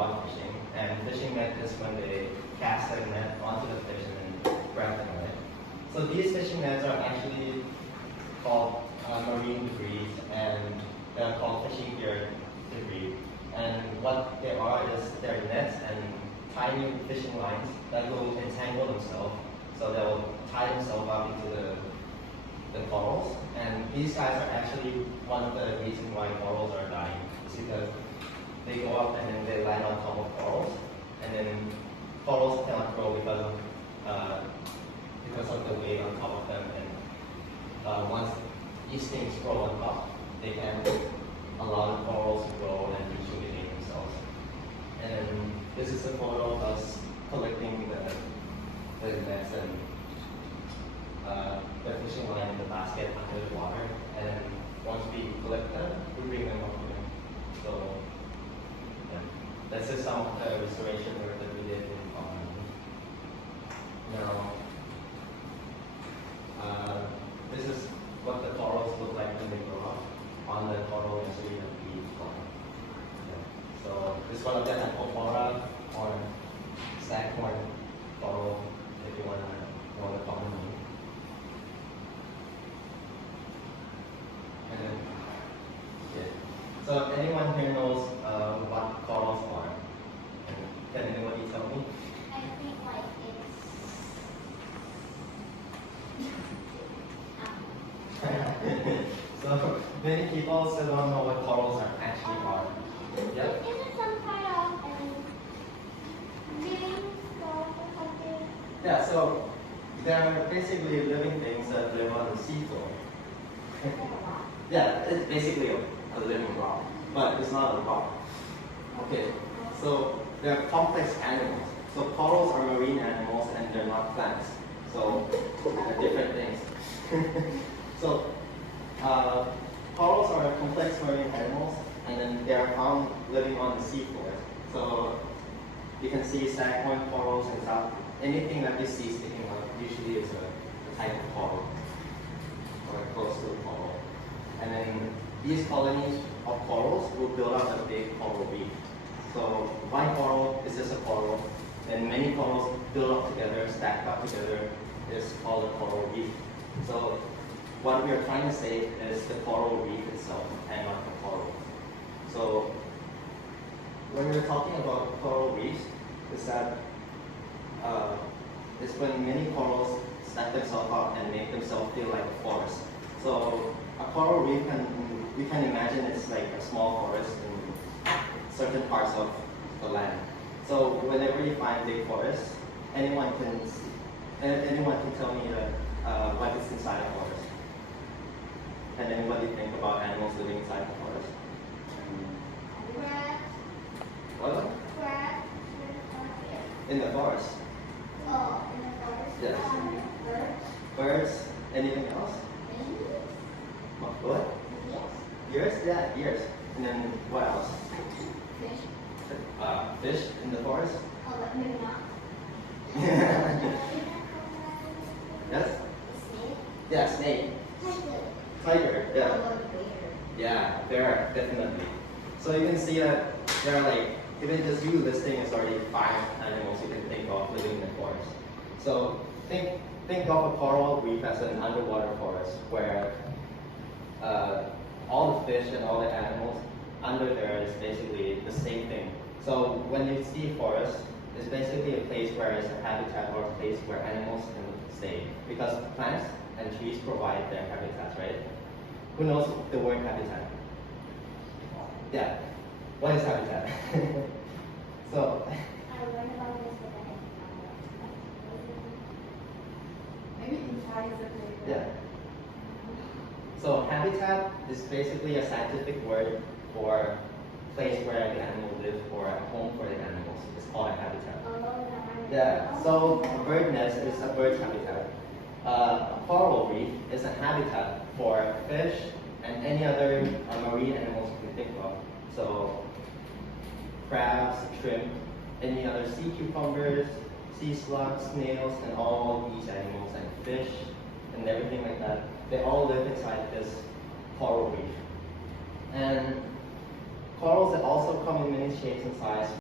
rod fishing, and fishing net is when they cast a net onto the fish and then grab them, right? So these fishing nets are actually called marine debris, and they're called fishing gear debris. And what they are is they're nets and tiny fishing lines that will entangle themselves, so they'll tie themselves up into the corals. And these guys are actually one of the reasons why corals are dying. It's because they go up and then they land on top of corals, and then corals cannot grow because of the weight on top of them. And once these things grow on top, they can allow the corals to grow and rejuvenate themselves. And this is a photo of us collecting the nets and the fishing line in the basket under the water. And then once we collect them, we bring them up here. So yeah, this is some of the restoration work that we did in now. This is what the corals look like when they grow up on the coral nursery that we farm. Yeah. So this one of them is opora or staghorn coral, if you want to know the common name. And then, yeah. So if anyone here knows what corals are, can anybody tell me? I think like it's So many people still don't know what corals are actually are. Yeah. Is it some kind of living or something? Yeah. So they're basically living things that live on the seafloor. Yeah, it's basically a living rock, but it's not a rock. Okay. So they're complex animals. So corals are marine animals and they're not plants. So they're different things. So corals are complex marine animals, and then they are found living on the seafloor. So you can see staghorn corals and stuff. Anything that you see sticking up usually is a type of coral or close to a coral. And then these colonies of corals will build up a big coral reef. So one coral is just a coral, and many corals build up together, stacked up together, is called a coral reef. So what we are trying to say is the coral reef itself and not the coral. So when we're talking about coral reefs, is that it's when many corals stack themselves up and make themselves feel like a forest. So a coral reef we can imagine it's like a small forest in certain parts of the land. So whenever you find big forests, anyone can tell me that what is inside a forest. And then what do you think about animals living inside the forest? Crab. What? Crab. In the forest? Oh, in the forest. Yes. Birds. Birds? Anything else? What? Yes. Deers? Yeah, deers. And then what else? Fish. Fish in the forest? Oh, but maybe not. Yes? Snake. Yeah, snake. Tiger, yeah. Yeah, bear, definitely. So you can see that there are like, even just you listing is already 5 animals you can think of living in the forest. So think of a coral reef as an underwater forest where all the fish and all the animals under there is basically the same thing. So when you see forest, it's basically a place where it's a habitat or a place where animals can stay. Because plants and trees provide their habitats, right? Who knows the word habitat? Yeah. What is habitat? So I learned about this, but I Maybe inside is okay. yeah. So habitat is basically a scientific word for a place where the animal lives or a home for the animals. It's called a habitat. Yeah. So a bird nest is a bird's habitat. A coral reef is a habitat for fish and any other marine animals you can think of. So crabs, shrimp, any other sea cucumbers, sea slugs, snails, and all these animals and fish and everything like that. They all live inside this coral reef. And corals that also come in many shapes and sizes.